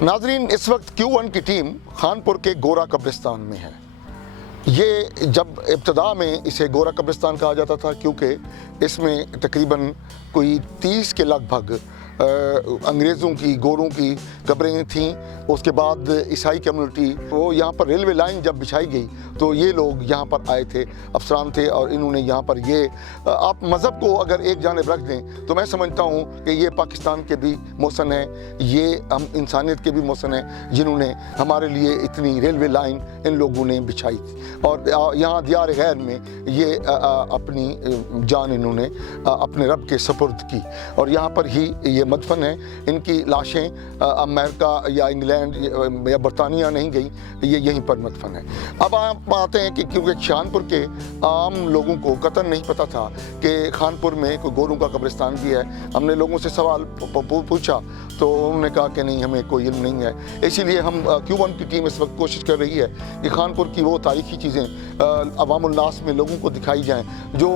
नाजरीन, इस वक्त Q1 की टीम खानपुर के गोरा कब्रिस्तान में है। ये जब इब्तदा में इसे गोरा कब्रिस्तान कहा जाता था क्योंकि इसमें तकरीबन कोई 30 के लगभग अंग्रेज़ों की, गोरों की कब्रें थीं। उसके बाद ईसाई कम्युनिटी, वो यहाँ पर रेलवे लाइन जब बिछाई गई तो ये लोग यहाँ पर आए थे, अफसरान थे, और इन्होंने यहाँ पर ये आप मज़हब को अगर एक जानिब रख दें तो मैं समझता हूँ कि ये पाकिस्तान के भी मोहसन हैं, ये हम इंसानियत के भी मोहसन हैं जिन्होंने हमारे लिए इतनी रेलवे लाइन इन लोगों ने बिछाई थी। और यहाँ दियार गैर में ये अपनी जान इन्होंने अपने रब के सपुर्द की, और यहाँ पर ही ये मदफन है। इनकी लाशें अमेरिका या इंग्लैंड या बरतानिया नहीं गई, ये यहीं पर मदफन है। अब आप आते हैं कि क्योंकि खानपुर के आम लोगों को कतई नहीं पता था कि खानपुर में कोई गोरों का कब्रिस्तान भी है। हमने लोगों से सवाल पूछा तो उन्होंने कहा कि नहीं, हमें कोई इल्म नहीं है। इसीलिए हम Q1 की टीम इस वक्त कोशिश कर रही है कि खानपुर की वो तारीख़ी चीज़ें अवामुल नास में लोगों को दिखाई जाएँ जो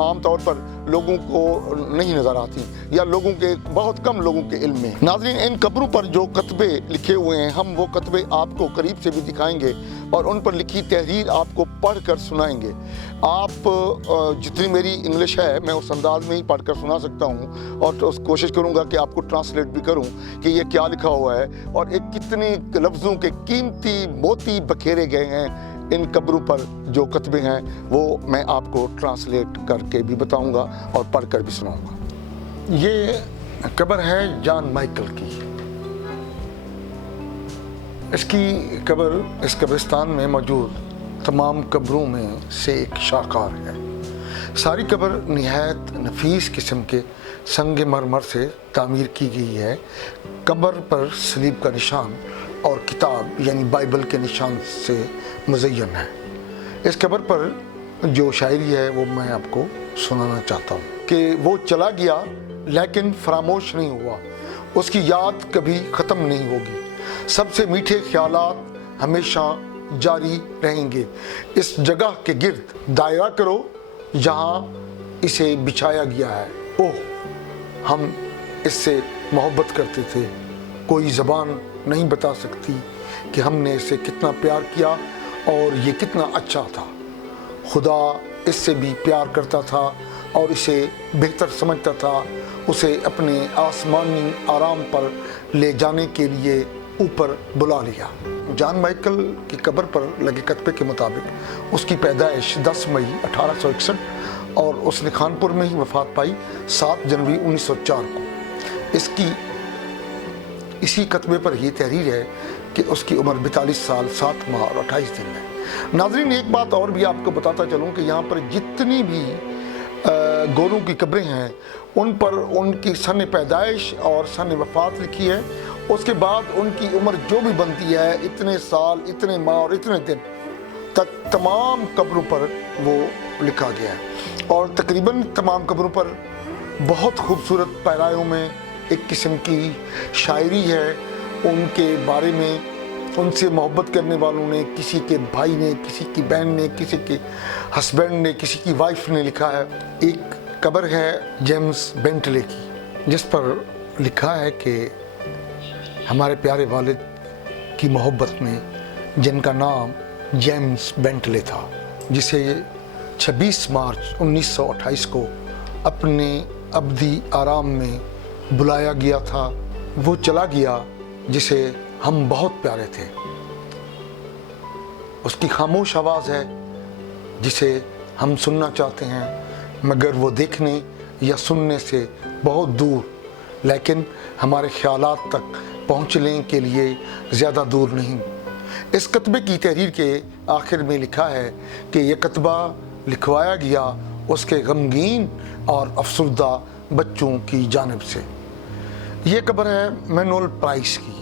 आम तौर पर लोगों को नहीं नज़र आती या लोगों के बहुत कम लोगों के इल्म में। नाज़रीन, इन कब्रों पर जो कतबे लिखे हुए हैं, हम वो कतबे आपको करीब से भी दिखाएंगे और उन पर लिखी तहरीर आपको पढ़ कर सुनाएंगे। आप जितनी मेरी इंग्लिश है मैं उस अंदाज में ही पढ़ कर सुना सकता हूँ, और तो कोशिश करूँगा कि आपको ट्रांसलेट भी करूँ कि ये क्या लिखा हुआ है और एक कितने लफ्ज़ों के कीमती मोती बखेरे गए हैं इन कब्रों पर। जो कतबे हैं वो मैं आपको ट्रांसलेट करके भी बताऊँगा और पढ़ कर भी सुनाऊँगा। ये कब्र है जॉन माइकल की। इसकी कब्र इस कब्रिस्तान में मौजूद तमाम कब्रों में से एक शाहकार है। सारी कब्र निहायत नफीस किस्म के संग मरमर से तामीर की गई है। कब्र पर सलीब का निशान और किताब यानी बाइबल के निशान से मुज़य्यन है। इस कब्र पर जो शायरी है वो मैं आपको सुनाना चाहता हूँ कि वो चला गया लेकिन फरामोश नहीं हुआ, उसकी याद कभी ख़त्म नहीं होगी, सबसे मीठे ख्यालात हमेशा जारी रहेंगे। इस जगह के गिर्द दायरा करो जहाँ इसे बिछाया गया है। ओह, हम इससे मोहब्बत करते थे, कोई ज़बान नहीं बता सकती कि हमने इसे कितना प्यार किया और ये कितना अच्छा था। खुदा इससे भी प्यार करता था और इसे बेहतर समझता था। उसे अपने आसमानी आराम पर ले जाने के लिए ऊपर बुला लिया। जॉन माइकल की कब्र पर लगे कतबे के मुताबिक उसकी पैदाइश 10 मई 1861 और उसने खानपुर में ही वफात पाई 7 जनवरी 1904 को। इसी कतबे पर ही तहरीर है कि उसकी उम्र 42 साल 7 माह और 28 दिन है। नाज़रीन, एक बात और भी आपको बताता चलूँ कि यहाँ पर जितनी भी गोरों की कब्रें हैं उन पर उनकी सन पैदाइश और सन वफात लिखी है। उसके बाद उनकी उम्र जो भी बनती है, इतने साल, इतने माह और इतने दिन तक तमाम कब्रों पर वो लिखा गया है। और तकरीबन तमाम कब्रों पर बहुत खूबसूरत पैरायों में एक किस्म की शायरी है उनके बारे में। उनसे मोहब्बत करने वालों ने, किसी के भाई ने, किसी की बहन ने, किसी के हस्बैंड ने, किसी की वाइफ ने लिखा है। एक कब्र है जेम्स बेंटले की जिस पर लिखा है कि हमारे प्यारे वालिद की मोहब्बत में जिनका नाम जेम्स बेंटले था, जिसे 26 मार्च 1928 को अपने अब्दी आराम में बुलाया गया था, वो चला गया जिसे हम बहुत प्यारे थे। उसकी खामोश आवाज़ है जिसे हम सुनना चाहते हैं, मगर वो देखने या सुनने से बहुत दूर, लेकिन हमारे ख्यालात तक पहुँचने के लिए ज़्यादा दूर नहीं। इस कतबे की तहरीर के आखिर में लिखा है कि यह कतबा लिखवाया गया उसके गमगीन और अफसरदा बच्चों की जानिब से। ये कब्र है मैनुअल प्राइस की।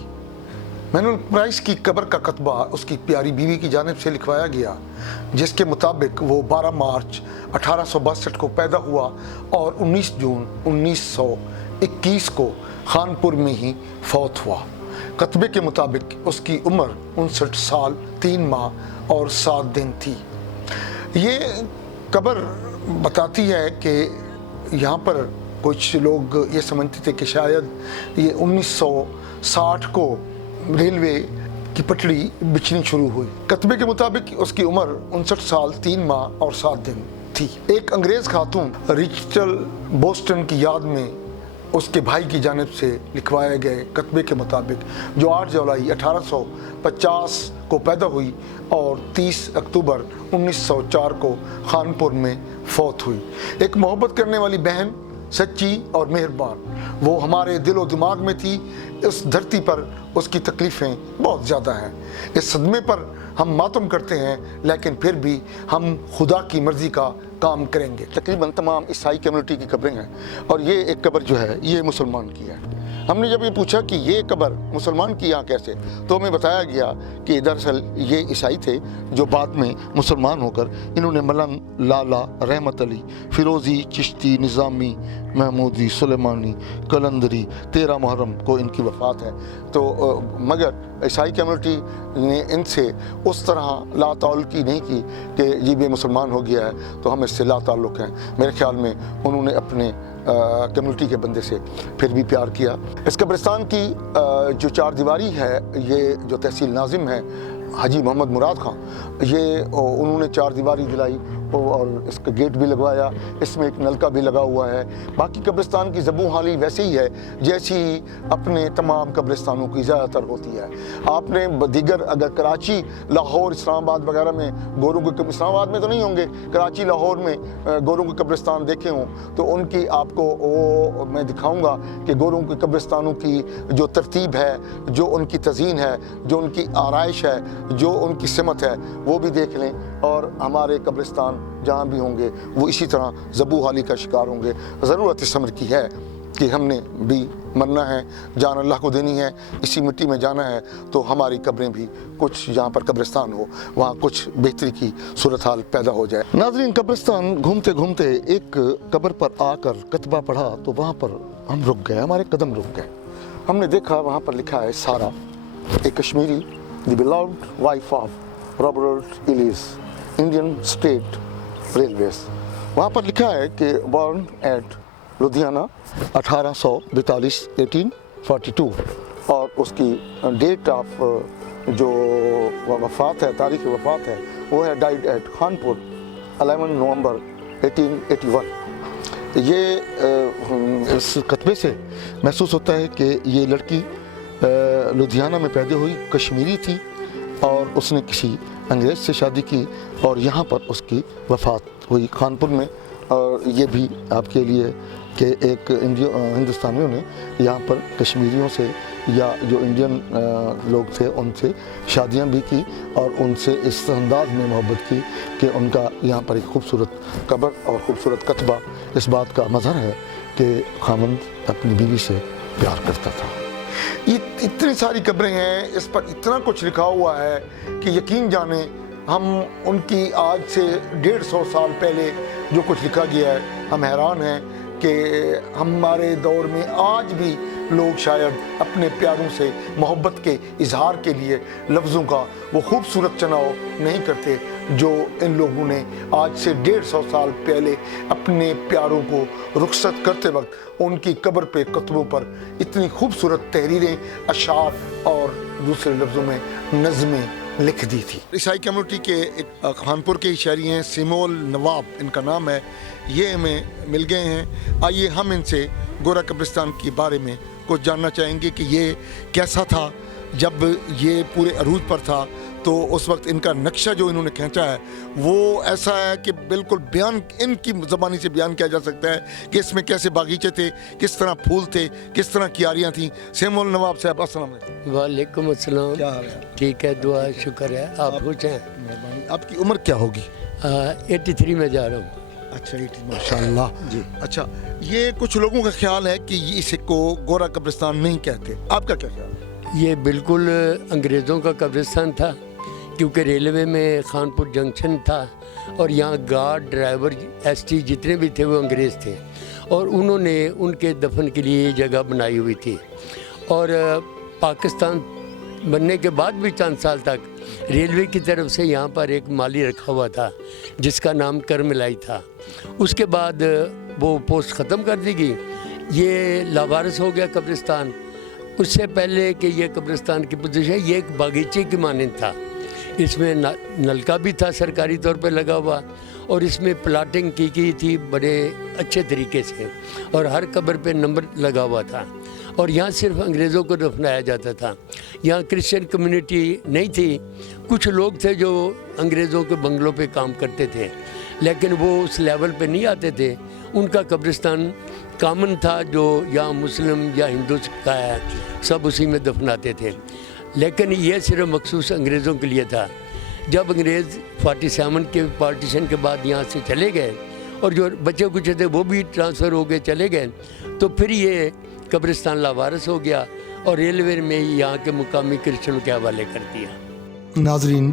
मैनुअल प्राइस की कब्र का कतबा उसकी प्यारी बीवी की जानिब से लिखवाया गया, जिसके मुताबिक वो 12 मार्च 1862 को पैदा हुआ और 19 जून 1921 को खानपुर में ही फौत हुआ। कतबे के मुताबिक उसकी उम्र 59 साल 3 माह और 7 दिन थी। ये कब्र बताती है कि यहाँ पर कुछ लोग ये समझते थे कि शायद ये 1960 को रेलवे की पटड़ी बिछनी शुरू हुई। कतबे के मुताबिक उसकी उम्र 59 साल 3 माह और 7 दिन थी। एक अंग्रेज खातून रिचल बोस्टन की याद में उसके भाई की जानिब से लिखवाए गए कतबे के मुताबिक, जो 8 जुलाई 1850 को पैदा हुई और 30 अक्टूबर 1904 को खानपुर में फौत हुई। एक मोहब्बत करने वाली बहन, सच्ची और मेहरबान, वो हमारे दिलो दिमाग में थी। इस धरती पर उसकी तकलीफ़ें बहुत ज़्यादा हैं। इस सदमे पर हम मातम करते हैं, लेकिन फिर भी हम खुदा की मर्ज़ी का काम करेंगे। तकरीबन तमाम ईसाई कम्युनिटी की कब्रें हैं और ये एक कब्र जो है ये मुसलमान की है। हमने जब ये पूछा कि ये कब्र मुसलमान की यहाँ कैसे, तो हमें बताया गया कि दरअसल ये ईसाई थे जो बाद में मुसलमान होकर इन्होंने मलंग, लाला, रहमत अली, फिरोज़ी, चिश्ती, निज़ामी, महमूदी, सुलेमानी, कलंदरी, 13 मुहर्रम को इनकी वफ़ात है। तो मगर ईसाई कम्युनिटी ने इनसे उस तरह ला ताल्लुकी नहीं की कि जी ये मुसलमान हो गया है तो हम इससे ला ताल्लुक हैं। मेरे ख्याल में उन्होंने अपने कम्युनिटी के बंदे से फिर भी प्यार किया। इस कब्रिस्तान की जो 4 दीवारी है, ये जो तहसील नाजिम है हाजी मोहम्मद मुराद खां, ये उन्होंने 4 दीवारी दिलाई और इसका गेट भी लगवाया। इसमें एक नलका भी लगा हुआ है। बाकी कब्रिस्तान की ज़बू हाली वैसे ही है जैसी अपने तमाम कब्रिस्तानों की ज़्यादातर होती है। आपने दीगर अगर कराची, लाहौर, इस्लामाबाद वगैरह में गोरों के, इस्लामाबाद में तो नहीं होंगे, कराची, लाहौर में गोरों के कब्रिस्तान देखे हों तो उनकी आपको वो मैं दिखाऊँगा कि गोरों के कब्रिस्तानों की जो तरतीब है, जो उनकी तज़ीन है, जो उनकी आराइश है, जो उनकी सिमत है, वो भी देख लें। और हमारे कब्रिस्तान जहाँ भी होंगे वो इसी तरह ज़बू हाली का शिकार होंगे। ज़रूरत इस अमर की है कि हमने भी मरना है, जान अल्लाह को देनी है, इसी मिट्टी में जाना है, तो हमारी कब्रें भी कुछ जहाँ पर कब्रिस्तान हो वहाँ कुछ बेहतरी की सूरत हाल पैदा हो जाए। नाज़रीन, कब्रिस्तान घूमते घूमते एक कब्र पर आकर कतबा पढ़ा तो वहाँ पर हम रुक गए, हमारे कदम रुक गए। हमने देखा वहाँ पर लिखा है सारा, एक Kashmiri, the beloved wife of Robert Ellis, Indian state railways. वहाँ पर लिखा है कि बॉर्न एट लुधियाना 1842 1842 और उसकी डेट ऑफ जो वफ़ात है, तारीख़ वफ़ात है, वो है डाइड एट खानपुर 11 नवंबर 1881। ये इस कतबे से महसूस होता है कि ये लड़की लुधियाना में पैदा हुई, कश्मीरी थी और उसने किसी अंग्रेज़ से शादी की और यहाँ पर उसकी वफ़ात हुई खानपुर में। और ये भी आपके लिए कि एक हिंदुस्तानियों ने यहाँ पर कश्मीरियों से या जो इंडियन लोग थे उनसे शादियाँ भी की और उनसे इस अंदाज में मोहब्बत की कि उनका यहाँ पर एक खूबसूरत कब्र और ख़ूबसूरत कतबा इस बात का मज़हर है कि खामंद अपनी बीवी से प्यार करता था। इतनी सारी कब्रें हैं, इस पर इतना कुछ लिखा हुआ है कि यकीन जाने हम उनकी आज से 150 साल पहले जो कुछ लिखा गया है हम हैरान हैं कि हमारे दौर में आज भी लोग शायद अपने प्यारों से मोहब्बत के इजहार के लिए लफ्ज़ों का वो खूबसूरत चुनाव नहीं करते जो इन लोगों ने आज से 150 साल पहले अपने प्यारों को रुखसत करते वक्त उनकी कब्र पे कतबों पर इतनी खूबसूरत तहरीरें, अशार और दूसरे लफ्ज़ों में नज़में लिख दी थी। ईसाई कम्युनिटी के एक खानपुर के शहरी हैं, सिमोल नवाब इनका नाम है, ये हमें मिल गए हैं। आइए हम इनसे गोरा कब्रिस्तान के बारे में कुछ जानना चाहेंगे कि ये कैसा था जब ये पूरे अरूज पर था। तो उस वक्त इनका नक्शा जो इन्होंने खींचा है वो ऐसा है कि बिल्कुल बयान इनकी ज़बानी से बयान किया जा सकता है कि इसमें कैसे बागीचे थे, किस तरह फूल थे, किस तरह क्यारियाँ थीं। सिमोल नवाब साहब अस्सलाम वालेकुम। वालेकुम अस्सलाम। क्या हाल है? ठीक है, दुआ शुक्र है। आप पूछें। आपकी उम्र क्या होगी? 83 में जा रहा हूँ। अच्छा, 80 माशाल्लाह जी। अच्छा, ये कुछ लोगों का ख्याल है कि इसको गोरा कब्रिस्तान नहीं कहते, आपका क्या ख्याल है? ये बिल्कुल अंग्रेज़ों का कब्रिस्तान था क्योंकि रेलवे में खानपुर जंक्शन था और यहाँ गार्ड, ड्राइवर, एसटी जितने भी थे वो अंग्रेज़ थे और उन्होंने उनके दफन के लिए जगह बनाई हुई थी। और पाकिस्तान बनने के बाद भी चंद साल तक रेलवे की तरफ से यहाँ पर एक माली रखा हुआ था जिसका नाम करमलाई था। उसके बाद वो पोस्ट ख़त्म कर दी गई, ये लावारिस हो गया कब्रिस्तान। اس سے پہلے کہ یہ قبرستان کی پوزیشن یہ ایک باغیچے کی مانند تھا. اس میں نلکا بھی تھا سرکاری طور پہ لگا ہوا, اور اس میں پلاٹنگ کی تھی بڑے اچھے طریقے سے, اور ہر قبر پہ نمبر لگا ہوا تھا. اور یہاں صرف انگریزوں کو دفنایا جاتا تھا. یہاں کرسچن کمیونٹی نہیں تھی. کچھ لوگ تھے جو انگریزوں کے بنگلوں پہ کام کرتے تھے, لیکن وہ اس لیول پہ نہیں آتے تھے. ان کا قبرستان کامن تھا, جو یہاں مسلم یا ہندو کا ہے سب اسی میں دفناتے تھے. لیکن یہ صرف مخصوص انگریزوں کے لیے تھا. جب انگریز 47 کے پارٹیشن کے بعد یہاں سے چلے گئے, اور جو بچے کچھ تھے وہ بھی ٹرانسفر ہو گئے, چلے گئے, تو پھر یہ قبرستان لاوارث ہو گیا, اور ریلوے میں یہاں کے مقامی کرسچنوں کے حوالے کر دیا. ناظرین,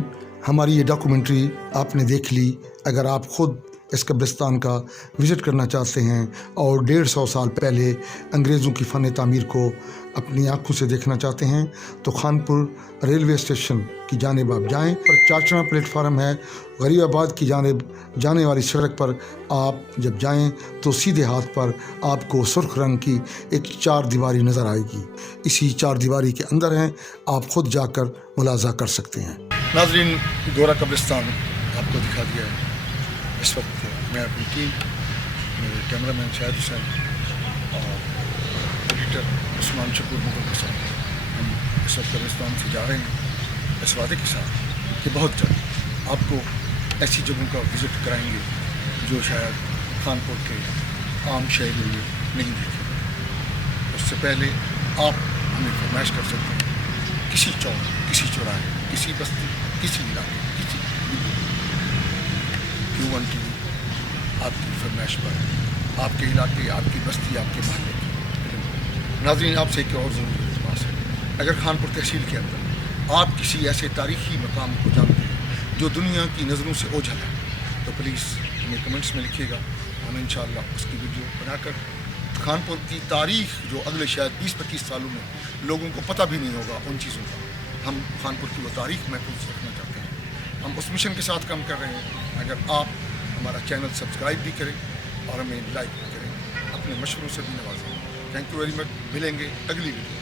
ہماری یہ ڈاکومنٹری آپ نے دیکھ لی. اگر آپ خود اس قبرستان کا وزٹ کرنا چاہتے ہیں اور 150 سال پہلے انگریزوں کی فن تعمیر کو اپنی آنکھوں سے دیکھنا چاہتے ہیں تو خانپور ریلوے اسٹیشن کی جانب آپ جائیں. اور چارچنا پلیٹ فارم ہے, غریب آباد کی جانب جانے والی سڑک پر آپ جب جائیں تو سیدھے ہاتھ پر آپ کو سرخ رنگ کی ایک 4 دیواری نظر آئے گی. اسی 4 دیواری کے اندر ہیں, آپ خود جا کر ملاحظہ کر سکتے ہیں. ناظرین, گورا قبرستان آپ کو دکھا دیا ہے. اس وقت میں اپنی ٹیم, میرے کیمرہ مین شاہد حسین اور ایڈیٹر عثمان شکور مغل کے ساتھ ہم اس وقت قبرستان سے جا رہے ہیں, اس وعدے کے ساتھ کہ بہت جلد آپ کو ایسی جگہوں کا وزٹ کرائیں گے جو شاید خانپور کے عام شہریوں میں نہیں دیکھے. اس سے پہلے آپ ہمیں فرمائش کر سکتے ہیں, کسی چوک, کسی چوراہے, کسی بستی, کسی علاقے, کسی Q1 TV آپ کی فرمائش پر آپ کے علاقے, آپ کی بستی, آپ کے محلے کی. ناظرین, آپ سے ایک اور ضروری التماس ہے, اگر خانپور تحصیل کے اندر آپ کسی ایسے تاریخی مقام کو جانتے ہیں جو دنیا کی نظروں سے اوجھل ہے تو پلیز ہمیں کمنٹس میں لکھیے گا. ہم انشاءاللہ اس کی ویڈیو بنا کر خانپور کی تاریخ جو اگلے شاید 20-25 سالوں میں لوگوں کو پتہ بھی نہیں ہوگا, ان چیزوں کا ہم خانپور کی وہ تاریخ محفوظ رکھنا چاہتے ہیں. ہم اس مشن کے ساتھ کام کر رہے ہیں. اگر آپ ہمارا چینل سبسکرائب بھی کریں اور ہمیں لائک بھی کریں, اپنے مشوروں سے بھی نوازیں. Thank you very much. ملیں گے اگلی ویڈیو.